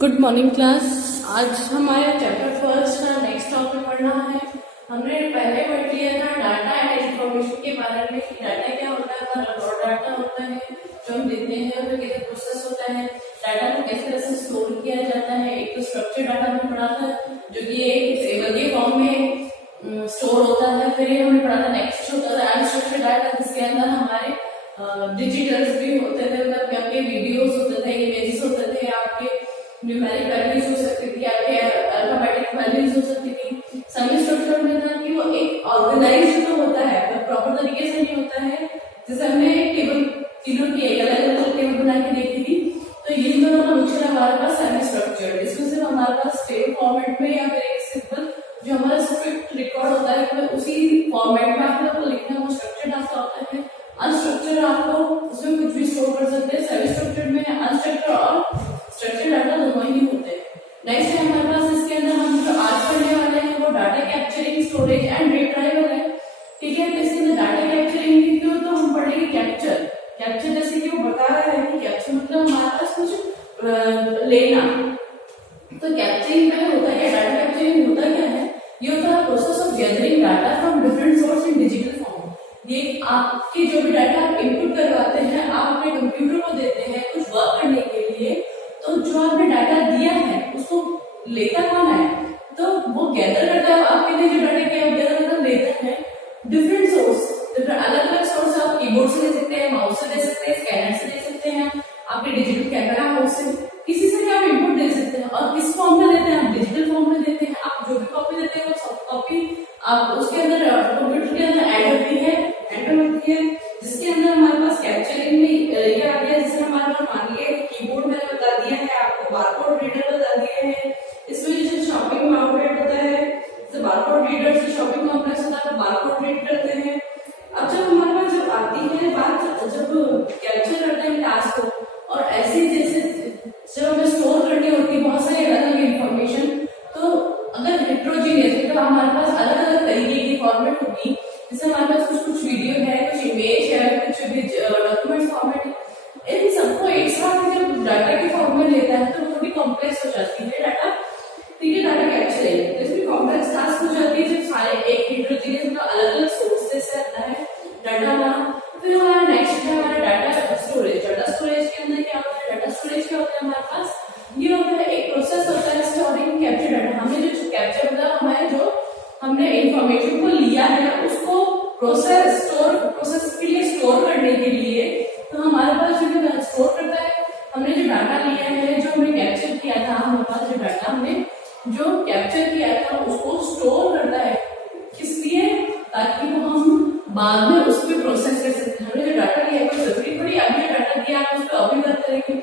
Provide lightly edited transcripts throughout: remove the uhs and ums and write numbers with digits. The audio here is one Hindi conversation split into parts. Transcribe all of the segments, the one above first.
Good morning class. आज हमारे चैप्टर फर्स्ट का नेक्स्ट टॉपिक पढ़ना है। हमने पहले पढ़ लिया था डाटा एंड इंफॉर्मेशन के बारे में कि डाटा क्या होता है, हमारा रॉ डाटा होता है जो हम देते हैं, और कैसे प्रोसेस होता है, डाटा को कैसे कैसे स्टोर किया जाता है। एक तो स्ट्रक्चर डाटा हमने पढ़ा था जो कि एक टेबल के फॉर्म में स्टोर होता है। फिर ये हमने पढ़ा था नेक्स्ट होता था अनस्ट्रक्चर्ड डाटा, जिसके अंदर हमारे डिजिटल्स भी होते थे, मतलब आपके वीडियोस होते थे, इमेजेस होते थे, आपके न्यूमेरिक वैल्यूज हो सकती थी, आपके अल्फाबेटिक वैल्यूज हो सकती थी। सेमी स्ट्रक्चर में था कि वो एक ऑर्गेनाइज्ड तो होता है पर प्रॉपर तरीके से नहीं होता है। जैसे हमने टेबल तीनों की अलग अलग टेबल बना के देखी थी, तो ये दोनों का मुख्य हमारे पास सेमी स्ट्रक्चर, इसमें सिर्फ हमारे पास टेबल फॉर्मेट में या फिर एक सिंपल जो हमारा स्क्रिप्ट रिकॉर्ड होता है तो उसी फॉर्मेट में आप लोग को लिखना, वो स्ट्रक्चर डाटा होता है। अनस्ट्रक्चर आप लोग उसमें कुछ भी स्टोर कर सकते हैं। सेमी स्ट्रक्चर में अनस्ट्रक्चर और स्ट्रक्चर डाटा दोनों ही होते हैं। नेक्स्ट है हमारे पास, इसके अंदर हम जो आज पढ़ने वाले हैं वो data capturing, storage and retrieval है। ठीक है, तो इसके अंदर डाटा कैप्चरिंग की क्यों, तो हम पढ़ेंगे कैप्चर। कैप्चर जैसे कि वो बता रहा है कि कैप्चर मतलब हमारे पास कुछ लेना। तो कैप्चरिंग में होता है, डाटा कैप्चरिंग होता क्या है, ये होता है process of gathering data from different source in digital form. ये आपके जो भी डाटा आप इनपुट करवाते हैं, आप अपने कंप्यूटर को देते हैं कुछ वर्क करने के लिए, तो जो आपने डाटा दिया है उसको लेता कौन है, तो वो गैदर करता है आपके लिए। जो डाटा के गैदर करता लेता है डिफरेंट सोर्स, डिफरेंट अलग अलग सोर्स आप कीबोर्ड से दे सकते हैं, माउस से दे सकते हैं, स्कैनर से दे सकते हैं, आपके डिजिटल कैमरा हाउस से, किसी से भी आप इनपुट दे सकते हैं। और किस फॉर्म में देते हैं, आप डिजिटल फॉर्म में देते हैं। आप जो भी कॉपी देते हैं वो सॉफ्ट कॉपी आप उसके अंदर कंप्यूटर के अंदर ऐड होती है, एंटर होती है, जिसके अंदर हमारे पास कैप्चरिंग में ये आ गया। जैसे हमारे पास मान लीजिए कीबोर्ड मैंने बता दिया है आपको, बारकोड रीडर बता दिया है, इसमें जैसे शॉपिंग आउटलेट होता है, जैसे बारकोड रीडर से शॉपिंग कॉम्प्लेक्स होता है, बारकोड रीड करते हैं। अब जब हमारे पास जब आती है बात, जब कैप्चर करते हैं टास्क को, और ऐसे जैसे जब हमें स्टोर करनी होती है बहुत सारी अलग अलग इन्फॉर्मेशन, तो अगर हेट्रोजीनियस मतलब हमारे पास अलग अलग तरीके की फॉर्मेट होगी, जैसे हमारे पास कुछ वीडियो है, कुछ इमेज है, कुछ डॉक्यूमेंट फॉर्मेट, इन सबको एक साथ जब डाटा के फॉर्म में लेता है तो थोड़ी कॉम्प्लेक्स हो जाती है डाटा। ठीक है, डाटा कैप्चरिंग तो इसमें कॉम्प्लेक्स टास्क हो जाती है जब सारे एक हेट्रोजीनियस मतलब अलग अलग सोर्सेज से आता है डाटा हमारा। फिर हमारा नेक्स्ट है हमारा डाटा स्टोरेज। डाटा स्टोरेज के अंदर क्या होता है, डाटा स्टोरेज क्या होता है हमारे पास, ये होता है एक प्रोसेस होता है स्टोरिंग कैप्चर डाटा। हमने जो कैप्चर मतलब हमारे जो हमने इंफॉर्मेशन को लिया है उसको प्रोसेस के लिए स्टोर करने के लिए, तो हमारे पास जो स्टोर करता है, हमने जो डाटा लिया है, जो हमने कैप्चर किया था, हमारे पास जो डाटा हमने जो कैप्चर किया था उसको स्टोर करता है। किस लिए, ताकि वो हम बाद में उस पर प्रोसेस कर सकते हैं। हमने जो डाटा लिया है, कोई जरूरी थोड़ी आपने डाटा दिया आप उस पर अभी वर्क करेंगे।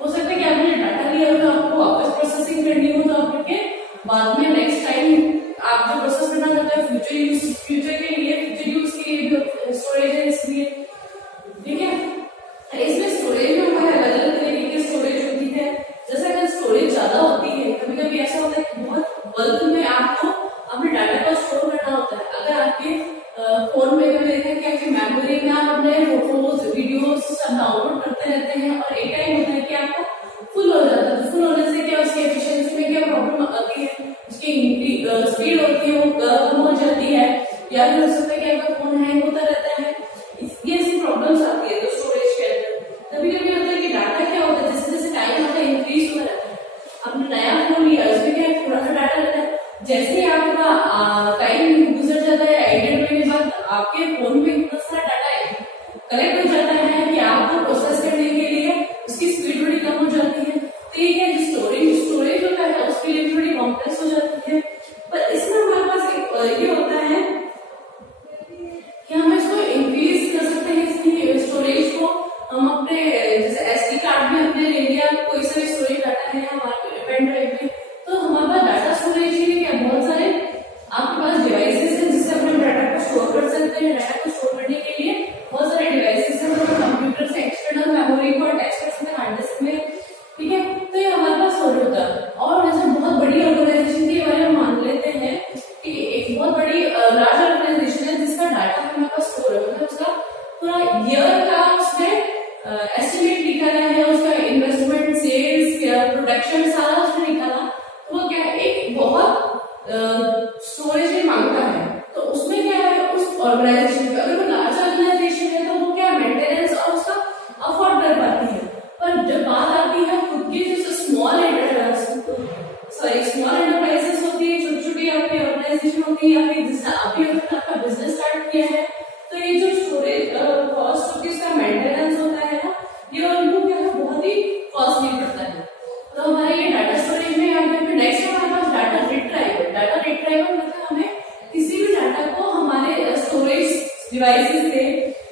हो सकता है कि आपने डाटा लिया हो तो आपको वापस प्रोसेसिंग करनी हो, तो आपके बाद में नेक्स्ट टाइम आप जो प्रोसेस करना चाहते हैं फ्यूचर के लिए फ्यूचर यूज की स्टोरेज है इसलिए। ठीक है, इसमें स्टोरेज में हमारे अलग अलग तरीके की स्टोरेज होती है। जैसे अगर स्टोरेज ज्यादा होती है, कभी कभी ऐसा होता है कि बहुत बल्क में आपको अपने डाटा को स्टोर करना होता है। अगर आपके फोन में कभी देखा कि आपकी मेमोरी में आप अपने फोटोज वीडियोज सब डाउनलोड करते रहते हैं और एक टाइम होता है कि आपको फुल हो जाता है। फुल होने से क्या उसकी एफिशिएंसी में क्या प्रॉब्लम आती है, उसकी स्पीड होती है वो कम हो जाती है, या फिर हो सकता है कि आपका फोन हैंग होता रहता है, ये ऐसी प्रॉब्लम्स आती है। तो स्टोरेज के अंदर कभी कभी होता है कि डाटा क्या होता है, जैसे जैसे टाइम होता है इंक्रीज होता रहता है। आपने नया फोन लिया, उसमें क्या थोड़ा सा डाटा रहता है, जैसे ही आपका टाइम गुजर जाता है 1.5 महीने बाद आपके फोन में इतना सारा डाटा कलेक्ट हो जाता है कि आपको प्रोसेस करने के लिए उसकी स्पीड थोड़ी कम हो जाती है। ठीक है, जो स्टोरेज होता है उसके लिए थोड़ी कॉम्प्लेक्स हो जाती है। पर इसमें हमारे पास एक ये होता है कि हम इसको इंक्रीज कर सकते हैं, इसकी स्टोरेज को हम अपने जैसे SD कार्ड में हमने ले लिया, कोई सा स्टोरेज डाटा है हमारे पेन ड्राइव में, तो हमारे पास डाटा स्टोरेज के क्या बहुत सारे आपके पास डिवाइसेस हैं जिससे अपने डाटा को स्टोर कर सकते हैं। डाटा को स्टोर करने के लिए बहुत सारे डिवाइसेस हैं, तो कंप्यूटर से एक्सटर्नल मेमोरी को अटैच कर सकते हैं हार्ड डिस्क में। ठीक है, तो ये हमारे पास स्टोर होता है। और जैसे बहुत बड़ी ऑर्गेनाइजेशन के बारे में मान लेते हैं कि एक बहुत बड़ी लार्ज ऑर्गेनाइजेशन है जिसका डाटा हमारे पास स्टोर है, मतलब उसका पूरा ईयर का उसमें एस्टिमेट निकाला है, उसका इन्वेस्टमेंट, सेल्स, प्रोडक्शन सारा उसने निकाला, तो वो क्या है एक बहुत स्टोरेज में मांगता है। तो उसमें क्या है उस ऑर्गेनाइजेशन का, अगर वो लार्ज ऑर्गेनाइजेशन है तो वो क्या मेंटेनेंस और उसका अफोर्ड कर पाती है। पर जब बात आती है खुद की जो स्मॉल एंटरप्राइजेस होती है, छोटी छोटी आपकी ऑर्गेनाइजेशन होती है, अभी आपका बिजनेस स्टार्ट किया है, तो ये जो स्टोरेज कॉस्ट होती है उसका मेंटेनेंस होता है ना, ये उनको क्या है बहुत ही कॉस्टली पड़ता है। तो हमारे ये डाटा स्टोरेज में आ गया। फिर नेक्स्ट हमारे पास डाटा रिट्राइवल। डाटा रिट्राइवल मतलब हमें किसी भी डाटा को हमारे स्टोरेज डिवाइसेस से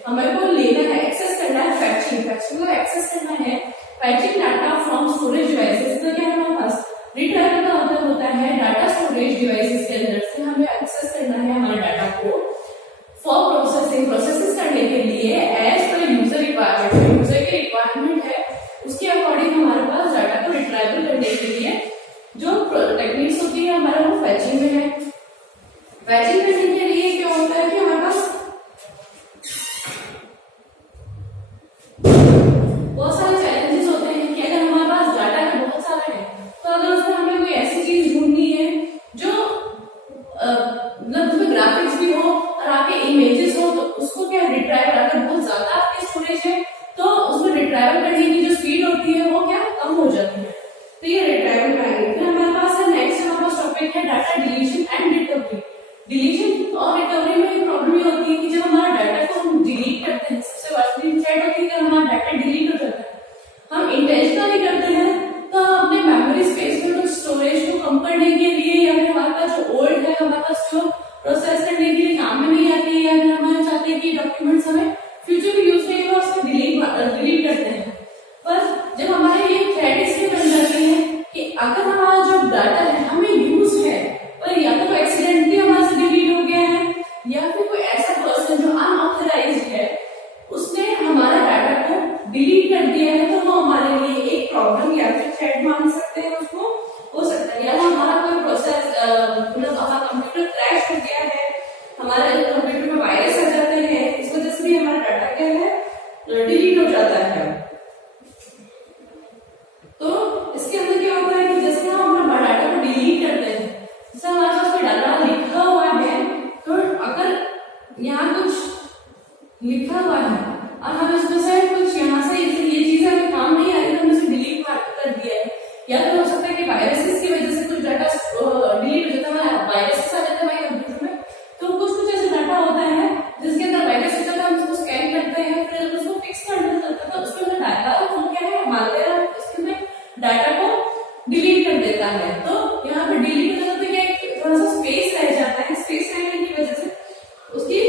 हमें को लेना है, एक्सेस करना है, फैचिंग को एक्सेस करना है, फैचिंग डाटा फ्रॉम स्टोरेज डिवाइसेस। तो क्या हमारे पास रिट्राइवल का मतलब होता है डाटा स्टोरेज डिवाइसेस के अंदर से हमें एक्सेस करना है हमारे डाटा को फॉर प्रोसेसिंग करने के लिए एज पर यूजर रिक्वायरमेंट, यूजर की रिक्वायरमेंट है उसके अकॉर्डिंग हमारे पास डाटा को रिट्राइवल करने के लिए जो टेक्निक्स होती है हमारा वो फैचिंग में है। फैचिंग करने के लिए क्या होता है कि हमारे पास बहुत सारे चैलेंजेस होते हैं कि अगर हमारे पास डाटा है बहुत सारा है, तो अगर उसमें हमें कोई ऐसी चीज ढूंढनी है जो मतलब उसमें ग्राफिक्स भी हो और आपके इमेजेस हो, तो उसको क्या रिट्राइवल, अगर बहुत ज्यादा आपकी स्टोरेज है तो उसमें रिट्राइवल करने की जो स्पीड होती है वो क्या कम हो जाती है। तो ये रिट्राइवल करेंगे। फिर हमारे पास है नेक्स्ट हमारे पास टॉपिक है data deletion and recovery. Deletion और रिकवरी में प्रॉब्लम ये होती है कि जब हमारा डाटा को हम डिलीट करते हैं, सबसे बड़ी थ्रेट होती है कि हमारा डाटा डिलीट हो जाता है, हम इंटेंशनली करते हैं, तो अपने मेमोरी स्पेस में कुछ स्टोरेज को कम करने के लिए या फिर हमारे पास जो ओल्ड है हमारे पास जो प्रोसेस करने के लिए काम में नहीं आती है, या फिर हम चाहते हैं कि डॉक्यूमेंट्स हमें फ्यूचर में यूज नहीं होगा, उसको डिलीट करते हैं। पर जब हमारे ये थ्रेड इसलिए बन जाती है कि अगर हमारा जो डाटा है हमें यूज है पर या तो एक्सीडेंटली हमारे से डिलीट हो गया है या फिर कोई ऐसा पर्सन जो अनऑथराइज्ड है उसने हमारा डाटा को डिलीट कर दिया है, तो वो हमारे लिए एक प्रॉब्लम या फिर थ्रेड मान सकते हैं, उसको हो सकता है। या हमारा कोई प्रोसेस मतलब हमारा कंप्यूटर क्रैश हो गया है, हमारे कंप्यूटर में वायरस आ जाते हैं, इस वजह से भी हमारा डाटा क्या है डिलीट हो जाता है। तो इसके अंदर क्या होता है कि जैसे हम अपना डाटा को डिलीट करते हैं, जैसे हमारे पास कोई डाटा लिखा हुआ है, तो अगर यहाँ कुछ लिखा हुआ है और हम इसमें से कुछ यहाँ से ये चीजें हमें काम नहीं आ रही, तो हमने इसे डिलीट कर दिया है, या तो हो सकता है कि वायरसेस की वजह से कुछ डाटा डिलीट हो जाता है, वायरसेस आ जाते हैं हमारे कंप्यूटर में। तो कुछ ऐसे डाटा होता है जिसके अंदर वायरस हो जाता है, हम उसको स्कैन करते हैं, फिर उसको फिक्स करना चलता है, तो उसके अंदर डाटा तो क्या है हमारे इसके अंदर डाटा को डिलीट कर देता है। तो यहाँ पे डिलीट हो जाता है, क्या थोड़ा सा स्पेस रह जाता है, स्पेस रहने की वजह से उसकी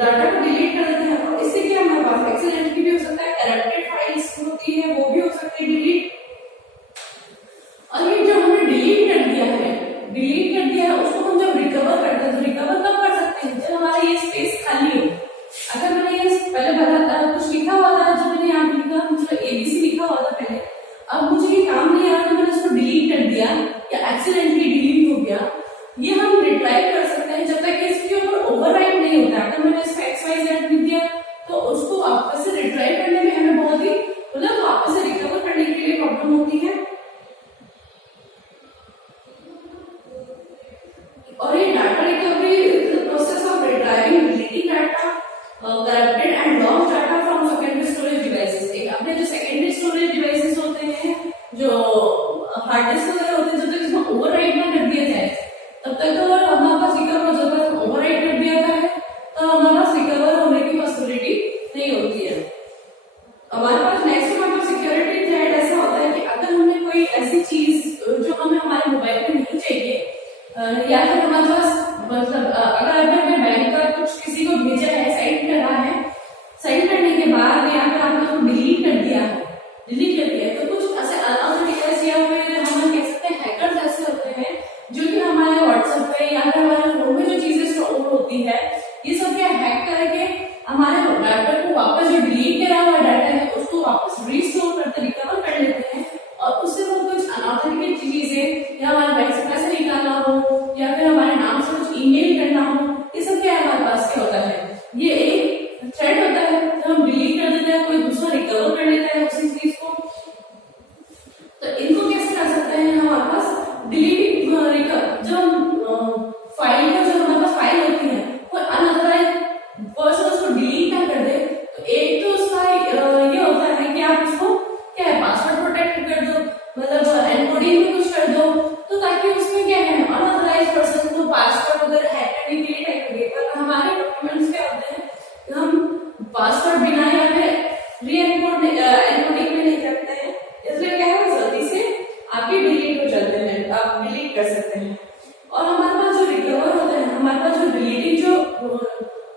डाटा को डिलीट कर देते हैं। और इससे क्या हमारे पास एक्सीडेंटली भी हो सकता है, करप्टेड फाइल्स होती है वो भी हो सकती है डिलीट। और ये जो हमने डिलीट कर दिया है उसको हम जब रिकवर करते हैं, तो रिकवर कब कर सकते हैं, जब हमारा ये स्पेस खाली हो। अगर मैंने ये पहले कुछ लिखा हुआ था, जब मैंने यहाँ लिखा मतलब ABC लिखा हुआ था पहले, अब मुझे ये काम नहीं आ रहा, तो मैंने उसको डिलीट कर दिया या एक्सीडेंटली डिलीट हो गया, ये हम रिट्राइव कर सकते हैं जब तक इसके ऊपर ओवरराइट नहीं होता। अगर मैंने इसका XYZ लिख दिया तो उसको वापस से रिट्राइव करने में हमें बहुत ही मतलब वापस से रिकवर करने के लिए प्रॉब्लम होती है। और ये data recovery process of retrieving deleting data, corrupted and lost data from secondary storage devices. एक अपने जो सेकेंडरी स्टोरेज डिवाइसेस होते हैं, जो हार्ड डिस्क वगैरह होते हैं, जब तक इसमें ओवरराइट ना कर दिया जाए तब तक तो हमारे पास रिकवर हो जाता है। ओवरराइट कर दिया जाता है तो हमारे पास रिकवर होने की पॉसिबिलिटी नहीं होती है। हमारे पास नेक्स्ट हमारे पास सिक्योरिटी थ्रेट ऐसा होता है कि अगर हमने कोई ऐसी चीज जो हमें हमारे मोबाइल में नहीं चाहिए, या फिर हमारे पास मतलब अगर आपने बैंक का कुछ किसी को भेजा है, साइन करा है, साइन करने के बाद या फिर आपने उसको डिलीट कर दिया है, तो कुछ ऐसे अनऑथराइज्ड या फिर हम कह सकते हैं हैकर्स ऐसे होते हैं जो कि हमारे व्हाट्सएप पे या फिर हमारे फोन में जो चीजें स्टोर होती है, ये सब क्या हैक करके हमारे डाटा को वापस जो डिलीट करा हुआ डाटा है उसको वापस रिस्टोर करते रिकवर कर लेते हैं, और उससे वो कुछ अनऑथेंटिक चीजें या हमारे बैंक से पैसे निकालना हो या फिर हमारे नाम से कुछ ईमेल करना हो, ये सब क्या हमारे पास क्या होता है, ये एक थ्रेट होता है। जब हम डिलीट कर देते हैं कोई पासवर्ड बिना या फिर एनकोडिंग में नहीं करते हैं, इसलिए क्या है जल्दी से आपके डिलीट हो जाते हैं, आप डिलीट कर सकते हैं। और हमारे पास जो रिकवर होता है, हमारे पास जो डिलीटिंग जो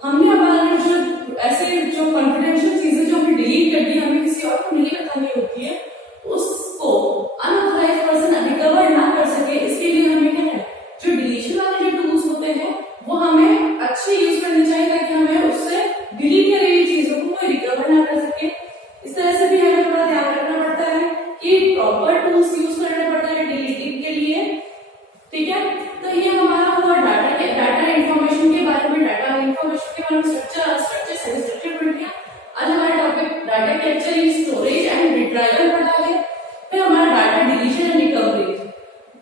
हमने हमारे जो ऐसे जो कॉन्फिडेंशियल चीजें जो हमने डिलीट कर दी, हमें किसी और को नहीं बतानी होती है, उसको अनऑथराइज्ड पर्सन रिकवर ना कर सके, इसके लिए हमें क्या है, जो डिलीशन वाले जो टूल्स होते हैं वो हमें अच्छे यूज करनी चाहिए, ताकि हमें उससे डिलीट करी हुई चीजों को कोई रिकवर ना कर सके। इस तरह से भी हमें थोड़ा ध्यान रखना पड़ता है कि प्रॉपर टूल्स यूज करने पड़ते हैं डिलीटिंग के लिए, ठीक है। तो ये हमारा हुआ डाटा इंफॉर्मेशन के बारे में, डाटा इंफॉर्मेशन के बारे में स्ट्रक्चर सेमी पढ़ लिया। आज हमारा topic data capturing, storage and retrieval पढ़ा है। फिर हमारा डाटा डिलीशन एंड रिकवरी,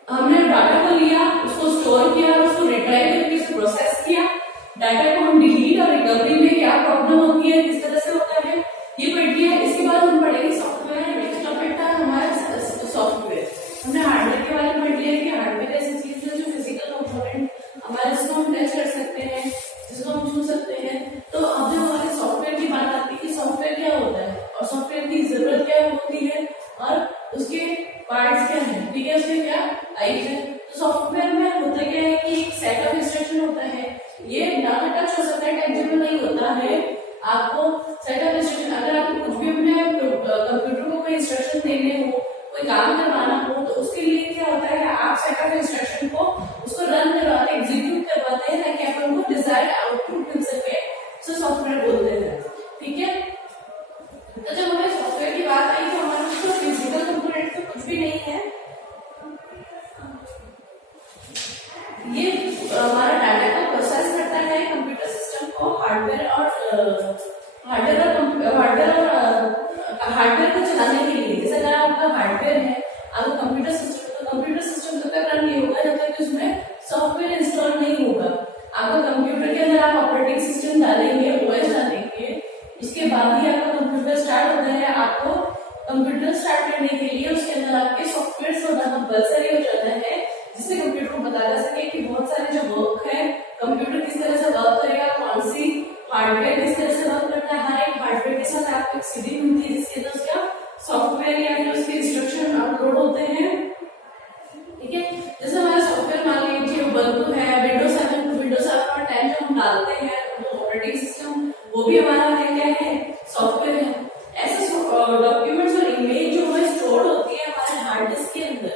हमने डाटा को लिया, उसको स्टोर किया, उसको रिट्राइव करके उसे प्रोसेस किया, डाटा को हम डिलीट और रिकवरी में क्या प्रॉब्लम होती है, किस तरह से होता है, ये पढ़ लिया। इसके बाद हम पढ़ेंगे सॉफ्टवेयर। नेक्स्ट टॉपिक था हमारा सॉफ्टवेयर। हमने हार्डवेयर के बारे में पढ़ लिया कि हार्डवेयर ऐसी चीज है जो फिजिकल कंपोनेंट हमारे, जिसको हम टच कर सकते हैं, जिसको हम छू सकते हैं। तो अब जब हमारे सॉफ्टवेयर की बात आती है कि सॉफ्टवेयर क्या होता है और सॉफ्टवेयर की जरूरत क्या होती है और उसके पार्ट्स क्या है, ठीक है, उसके क्या टाइप है। तो सॉफ्टवेयर में होता क्या है कि एक सेट ऑफ इंस्ट्रक्शन होता है, ये ना तो टच हो सकता है, टेंजिबल नहीं होता है। आपको सेट ऑफ इंस्ट्रक्शन, अगर आपको कुछ भी अपने कंप्यूटर को कोई इंस्ट्रक्शन देने हो, कोई काम करवाना हो, तो उसके लिए क्या होता है, आप सेट ऑफ इंस्ट्रक्शन को उसको रन करवाते हैं, एग्जीक्यूट करवाते हैं, ताकि आप उनको डिजायर्ड आउटपुट मिल सके। सो सॉफ्टवेयर बोलते हैं, ठीक है। तो जब हमें सॉफ्टवेयर की बात आई तो हमारे पास फिजिकल कंपोनेंट तो कुछ भी नहीं है, ये हमारा डाटा को प्रोसेस करता है कंप्यूटर सिस्टम को, हार्डवेयर को चलाने के लिए। जैसे अगर आपका हार्डवेयर है, आपका कंप्यूटर सिस्टम, तो कंप्यूटर सिस्टम तब तक रन नहीं होगा जब तक उसमें सॉफ्टवेयर इंस्टॉल नहीं होगा। आपका कंप्यूटर के अंदर आप ऑपरेटिंग सिस्टम डालेंगे, ओएस डालेंगे, उसके बाद ही आपका कंप्यूटर स्टार्ट होता है। आपको कंप्यूटर स्टार्ट करने के लिए उसके अंदर आपके सॉफ्टवेयर होना कंपल्सरी हो जाता है, जिससे कंप्यूटर को बताया जा सके कि बहुत सारे जो वर्क है, कंप्यूटर किस तरह से वर्क करेगा, कौन सी हार्डवेयर किस तरह से वर्क करता है। हर एक हार्डवेयर के साथ आपको एक सीडी मिलती है जिसके अंदर उसका सॉफ्टवेयर या फिर उसके इंस्ट्रक्शन अपलोड होते हैं, ठीक है। जैसे हमारा सॉफ्टवेयर मान लीजिए उबंटू है, विंडोज 7 और 10 जो हम डालते हैं वो ऑपरेटिंग सिस्टम, वो भी हमारा क्या है, सॉफ्टवेयर है। ऐसे डॉक्यूमेंट्स और इमेज जो है स्टोर होती है हमारे हार्ड डिस्क के अंदर,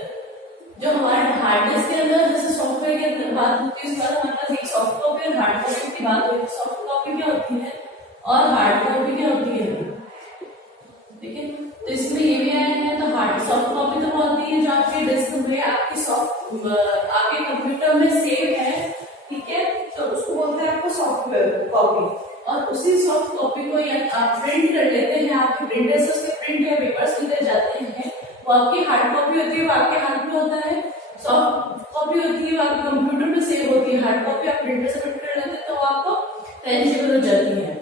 जो हमारे हार्ड डिस्क के अंदर जैसे सॉफ्टवेयर के अंदर बात होती है, उसके बाद हमारे पास एक सॉफ्ट कॉपी और हार्ड कॉपी की बात होती है। सॉफ्ट कॉपी क्या होती है और हार्ड कॉपी क्या होती है, ठीक है। तो इसमें ये भी आया है, तो हार्ड सॉफ्ट कॉपी तो होती है जो आपके डिस्क में आपके कंप्यूटर में सेव है, ठीक है, तो उसको बोलते हैं आपको सॉफ्टवेयर कॉपी। और उसी सॉफ्ट कॉपी को आप प्रिंट कर लेते हैं, आपके प्रिंटर से उसके प्रिंट या पेपर्स निकल जाते हैं, वो आपकी हार्ड कॉपी होती है, वो आपके हाथ में होता है। सॉफ्ट कॉपी होती है वो आपके कंप्यूटर में सेव होती है, हार्ड कॉपी आप प्रिंटर से प्रिंट कर लेते हैं तो वो आपको टेंजिबल हो जाती है,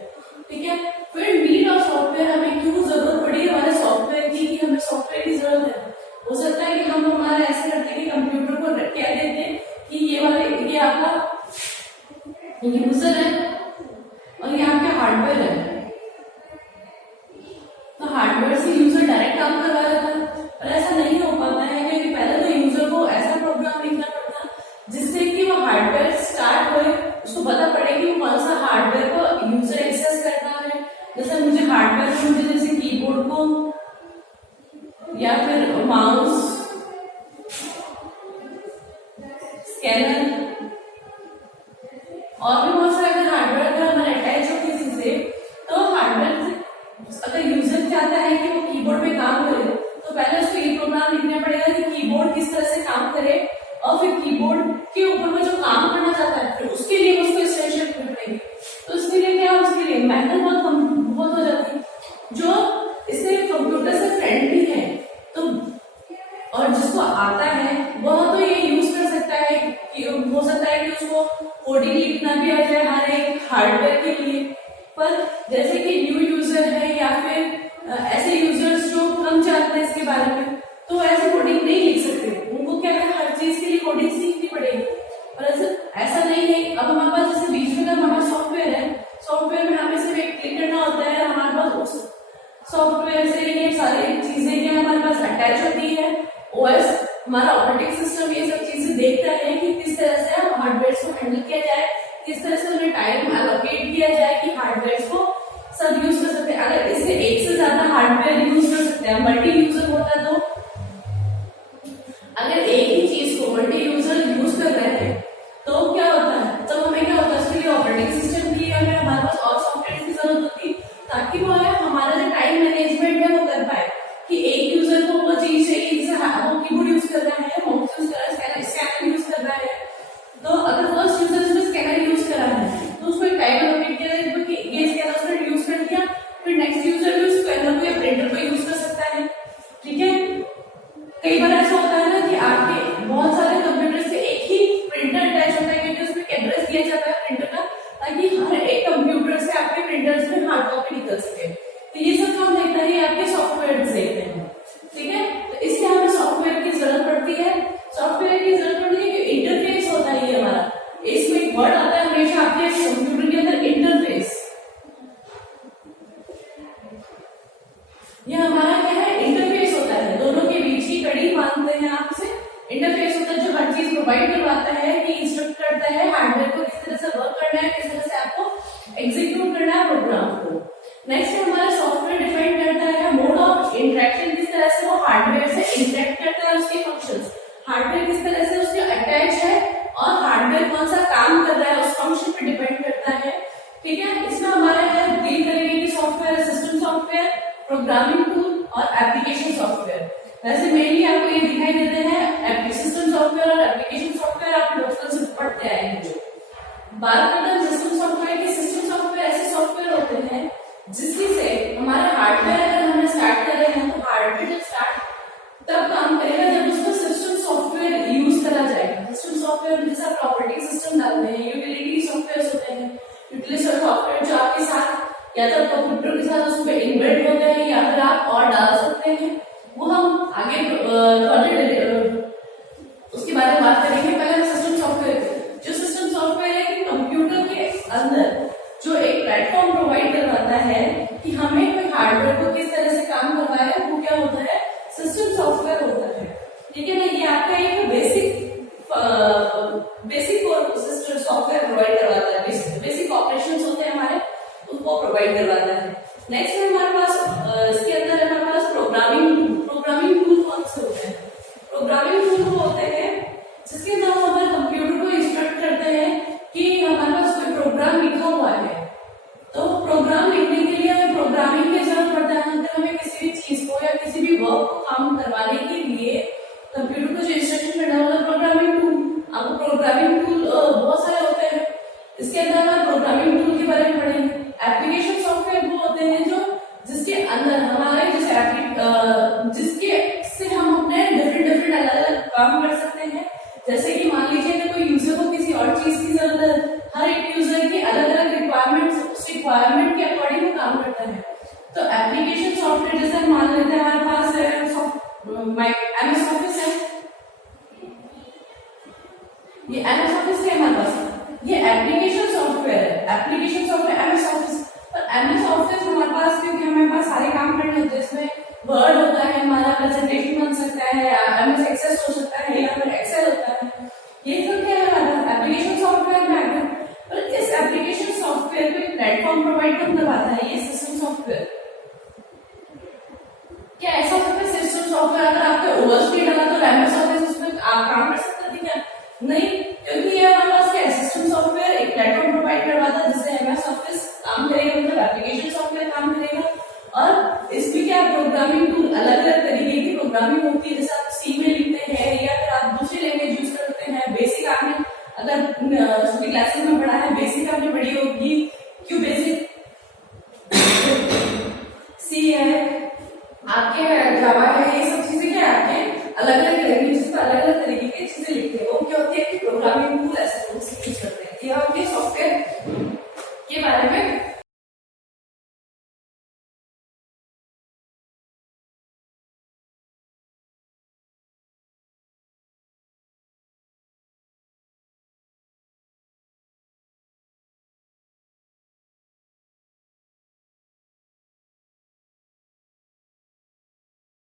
ठीक है। फिर नीड ऑफ सॉफ्टवेयर, हमें क्यों जरूरत पड़ी हमारे सॉफ्टवेयर की, कि हमें सॉफ्टवेयर की जरूरत है। हो सकता है कि हम हमारा ऐसे करते हैं कि कंप्यूटर को कह देते हैं कि ये आपका यूजर है और ये आपका हार्डवेयर है, तो हार्डवेयर से यूजर डायरेक्ट काम करवा देता है, पर ऐसा नहीं हो पाता है क्योंकि पहले तो यूजर को ऐसा प्रोग्राम लिखना पड़ता जिससे कि वो हार्डवेयर स्टार्ट हो, उसको पता पड़े कि वो कौन सा हार्डवेयर को यूजर एक्सेस करना है। जैसे मुझे हार्डवेयर को, मुझे जैसे कीबोर्ड को या फिर माउस, स्कैनर और भी बहुत सारे हार्डवेयर अगर हमारे अटैच हो किसी से, तो हार्डवेयर अगर यूजर चाहता है कि वो कीबोर्ड पे काम करे, तो पहले उसको ये प्रोग्राम लिखना पड़ेगा कि कीबोर्ड किस तरह से काम करे, और फिर कीबोर्ड के ऊपर में जो काम करना चाहता है फिर उसके लिए उसको इंस्ट्रक्शन लिखनी पड़ेगी। तो इसके लिए क्या, उसके लिए मेहनत बहुत हो जाती है। जो इससे कंप्यूटर से फ्रेंडली है तो और जिसको आता है वह तो ये यूज कर सकता है, कि हो सकता है कि उसको कोडिंग लिखना भी आ जाए हर एक हार्डवेयर के लिए। पर जैसे कि न्यू यूजर है या फिर ऐसे यूजर्स जो कम जानते हैं इसके बारे में, तो ऐसे कोडिंग नहीं लिख सकते, उनको क्या है हर चीज के लिए कोडिंग सीखनी पड़ेगी। पर ऐसा नहीं है। अब हमारे पास जैसे बीच में हमारा सॉफ्टवेयर है, सॉफ्टवेयर में हमें सिर्फ एक क्लिक करना होता है, हमारा सॉफ्टवेयर से ये सारी चीजें क्या हमारे पास अटैच होती है। ओएस हमारा ऑपरेटिंग सिस्टम ये सब चीजें देखता है कि किस तरह से हार्डवेयर को हैंडल किया जाए, किस तरह से उन्हें टाइम एलोकेट किया जाए कि हार्डवेयर को सब यूज कर सकते हैं। अगर इससे एक से ज्यादा हार्डवेयर यूज कर सकते हैं, मल्टी यूजर होता है, तो अगर एक ही चीज को मल्टी यूजर यूज कर रहे हैं तो क्या होता है, तब हमें क्या होता है, उसके लिए ऑपरेटिंग सिस्टम की हमें हमारे पास और सॉफ्टवेयर की जरूरत होती, ताकि वो है हमारा जो टाइम मैनेजमेंट है वो कर पाए कि एक यूजर को वो चीज चाहिए, जैसे वो कीबोर्ड यूज कर रहा है, माउस यूज कर रहा है, स्कैनर यूज कर रहा है, तो अगर फर्स्ट यूजर ने स्कैनर यूज करा है तो उसको एक टाइम एलोकेट किया जाएगा कि ये स्कैनर उसने यूज कर लिया, फिर नेक्स्ट यूजर भी स्कैनर को या प्रिंटर को यूज कर सकता है। ठीक है, कई बार ऐसा होता है ना कि आपके बहुत सारे कंप्यूटर से एक ही प्रिंटर अटैच होता है, क्योंकि उसमें एड्रेस दिया जाता है प्रिंटर का, ताकि हर एक कंप्यूटर से आपके प्रिंटर्स में हार्ड कॉपी निकल सके। तो ये सब काम देखता है आपके सॉफ्टवेयर देखते हैं। ठीक है, तो इसलिए हमें सॉफ्टवेयर की जरूरत पड़ती है। सॉफ्टवेयर की जरूरत पड़ती है कि इंटरफेस होता है ये हमारा, इसमें एक वर्ड आता है हमेशा आपके कंप्यूटर के अंदर, इंटरफेस। ये हमारा क्या है, इंटरफेस होता है, दोनों के बीच की कड़ी मानते हैं आपसे। इंटरफेस होता है जो हर चीज प्रोवाइड करवाता है, कि इंस्ट्रक्ट करता है हार्डवेयर को किस तरह से वर्क करना है, किस तरह से आपको एग्जीक्यूट करना है प्रोग्राम को। नेक्स्ट हमारा सॉफ्टवेयर डिफाइन करता है मोड ऑफ इंटरेक्शन, किस तरह से वो हार्डवेयर से इंटरेक्ट करता है, उसके फंक्शंस, हार्डवेयर किस तरह से उसके अटैच है और हार्डवेयर कौन सा काम कर रहा है उस फंक्शन पे डिपेंड करता है। ठीक है, इसमें हमारा है डील करेंगे कि software, system software, programming tool और एप्लीकेशन सॉफ्टवेयर। वैसे मेनली आपको ये दिखाई देते हैं सिस्टम सॉफ्टवेयर और एप्लीकेशन सॉफ्टवेयर, आप बचपन से पढ़ते आए हैं। जो बात करते हैं सिस्टम सॉफ्टवेयर की, सिस्टम सॉफ्टवेयर ऐसे सॉफ्टवेयर होते हैं जिसकी से हमारा हार्डवेयर अगर हमने स्टार्ट कर रहे हैं तो हार्डवेयर जब स्टार्ट तब काम करेगा जब उसको सिस्टम सॉफ्टवेयर यूज करा जाएगा। सिस्टम सॉफ्टवेयर जैसे आप ऑपरेटिंग सिस्टम डालते हैं, यूटिलिटी सॉफ्टवेयर होते हैं, यूटिलिटी सॉफ्टवेयर जो आपके साथ या तो कंप्यूटर के साथ उसमें इन्बिल्ट होते हैं या फिर आप और डाल सकते हैं, वो हम आगे उसके बारे में बात करेंगे। पहले सिस्टम सॉफ्टवेयर, जो सिस्टम सॉफ्टवेयर है कि कंप्यूटर के अंदर जो एक प्लेटफॉर्म प्रोवाइड करवाता है कि हमें कोई हार्डवेयर को किस तरह से काम करवाए, वो क्या होता है, सिस्टम सॉफ्टवेयर होता है। ठीक है ना, ये आपका एक बेसिक सिस्टम सॉफ्टवेयर प्रोवाइड करवाता है, बेसिक ऑपरेशंस होते हैं हमारे, उसको प्रोवाइड करवाता है। नेक्स्ट है हमारे पास इसके अंदर हमारे पास प्रोग्रामिंग टूल कौन से होते हैं, प्रोग्रामिंग टूल वो होते हैं जिसके अंदर हम हमारे कंप्यूटर को इंस्ट्रक्ट करते हैं कि हमारे पास कोई प्रोग्राम लिखा हुआ है, तो प्रोग्राम लिखने के लिए हमें प्रोग्रामिंग की जरूरत पड़ता है। अगर हमें किसी भी चीज को या किसी भी वर्क को काम करवाने के लिए कंप्यूटर को जो इंस्ट्रक्शन करना होगा, प्रोग्रामिंग टूल, आपको प्रोग्रामिंग टूल बहुत सारे होते हैं, इसके अंदर हमारे प्रोग्रामिंग टूल के बारे में पढ़ेंगे। एप्लीकेशन सॉफ्टवेयर वो होते हैं जो जिसके अंदर हमारे जिसके से हम अपने डिफरेंट अलग अलग काम कर सकते हैं। जैसे कि मान लीजिए कोई यूजर को किसी और चीज की जरूरत है, हर एक यूजर की अलग अलग रिक्वायरमेंट के अकॉर्डिंग वो काम करता है। तो एप्लीकेशन सॉफ्टवेयर जैसे मान लेते हैं हमारे पास एमएस ऑफिस है, ये एमएस ऑफिस के हमारे पास ये एप्लीकेशन सॉफ्टवेयर है, एप्लीकेशन सॉफ्टवेयर एमएस ऑफिस। तो एमएस ऑफिस हमारे पास, क्योंकि हमारे पास सारे काम करने होते हैं, इसमें वर्ड होता है, हमारा प्रेजेंटेशन बन सकता है, एमएस एक्सेस हो सकता है या फिर एक्सेल होता है, ये सब क्या है हमारा एप्लीकेशन सॉफ्टवेयर में आता है। और इस एप्लीकेशन सॉफ्टवेयर को एक प्लेटफॉर्म प्रोवाइड करवाता है ये सिस्टम सॉफ्टवेयर। क्या ऐसा होता है सिस्टम सॉफ्टवेयर अगर आपके ओवरस्पीड डाला तो एमएस ऑफिस उसमें आप काम कर सकते थे क्या? नहीं, क्योंकि ये हमारे पास क्या सिस्टम सॉफ्टवेयर एक प्लेटफॉर्म प्रोवाइड करवाता है जिससे एमएस ऑफिस काम करेगा, मतलब एप्लीकेशन सॉफ्टवेयर काम करेगा। और इसमें क्या प्रोग्रामिंग टूल अलग अलग तरीके की प्रोग्रामिंग होती है, जैसे आप सी में लिखते हैं या फिर आप दूसरी लैंग्वेज यूज करते हैं। बेसिक आपने अगर क्लासेस में पढ़ा है, बेसिक आपने पढ़ी होगी, क्यों बेसिक सी है आपके, जावा है, ये सब चीजें क्या आपके अलग अलग लैंग्वेजेस पर अलग अलग तरीके की चीजें लिखते हैं। वो क्या होती है कि प्रोग्रामिंग टूल ऐसे यूज करते हैं, ये आपके सॉफ्टवेयर